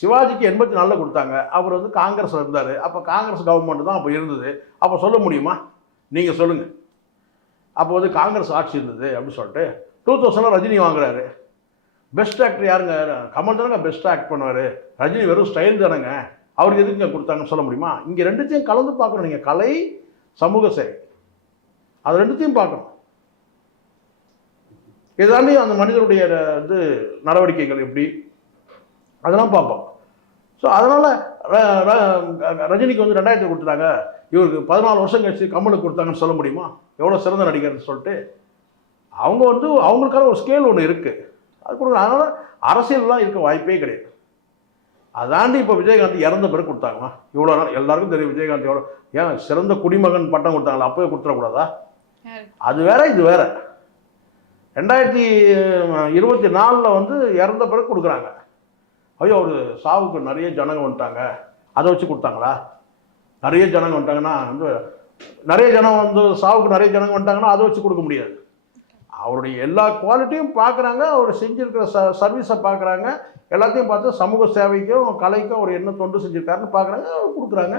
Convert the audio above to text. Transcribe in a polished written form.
சிவாஜிக்கு 84 கொடுத்தாங்க. அவர் வந்து காங்கிரஸ்ல இருந்தாரு. அப்ப காங்கிரஸ் கவர்மெண்ட் தான் அப்ப இருந்தது. அப்ப சொல்ல முடியுமா? நீங்க சொல்லுங்க. அப்போ வந்து காங்கிரஸ் ஆட்சி இருந்தது அப்படின்னு சொல்லிட்டு 2000 ரஜினி வாங்குறாரு. பெஸ்ட் ஆக்டர் யாருங்க? கமல் தானங்க பெஸ்ட் ஆக்ட் பண்ணுவாரு. ரஜினி வெறும் ஸ்டைல் தானங்க. அவருக்கு எதுக்குங்க கொடுத்தாங்கன்னு சொல்ல முடியுமா? இங்க ரெண்டுத்தையும் கலந்து பார்க்கணும். நீங்க கலை, சமூக சேவை அது ரெண்டுத்தையும் பார்க்கணும். இதாண்டி அந்த மனிதனுடைய வந்து நடவடிக்கைகள் எப்படி அதெல்லாம் பார்ப்போம். ஸோ அதனால ரஜினிக்கு வந்து 2000 கொடுத்துட்டாங்க, இவருக்கு 14 வருஷம் கழிச்சு கமலுக்கு கொடுத்தாங்கன்னு சொல்ல முடியுமா? எவ்வளோ சிறந்த நடிகர்னு சொல்லிட்டு அவங்க வந்து அவங்களுக்கான ஒரு ஸ்கேல் ஒன்று இருக்கு. அது கொடுங்க. அதனால அரசியல்லாம் இருக்க வாய்ப்பே கிடையாது. அதாண்டி இப்போ விஜயகாந்த் இறந்த பிறகு கொடுத்தாங்களா? இவ்வளோ நாள் எல்லாருக்கும் தெரியும் விஜயகாந்த் எவ்வளோ ஏன் சிறந்த குடிமகன் பட்டம் கொடுத்தாங்களா? அப்போவே கொடுத்துடக்கூடாதா? அது வேற இது வேற. 2024 வந்து இறந்த பிறகு கொடுக்குறாங்க. ஐயோ ஒரு சாவுக்கு நிறைய ஜனங்க வந்துட்டாங்க, அதை வச்சு கொடுத்தாங்களா? நிறைய ஜனங்க வந்துட்டாங்கன்னா வந்து நிறைய ஜனம் வந்து சாவுக்கு நிறைய ஜனங்க வந்துட்டாங்கன்னா அதை வச்சு கொடுக்க முடியாது. அவருடைய எல்லா குவாலிட்டியும் பார்க்குறாங்க, அவர் செஞ்சுருக்கிற சர்வீஸை பார்க்குறாங்க, எல்லாத்தையும் பார்த்து சமூக சேவைக்கும் கலைக்கும் அவர் என்ன தொண்டு செஞ்சுருக்காருன்னு பார்க்குறாங்க, கொடுக்குறாங்க.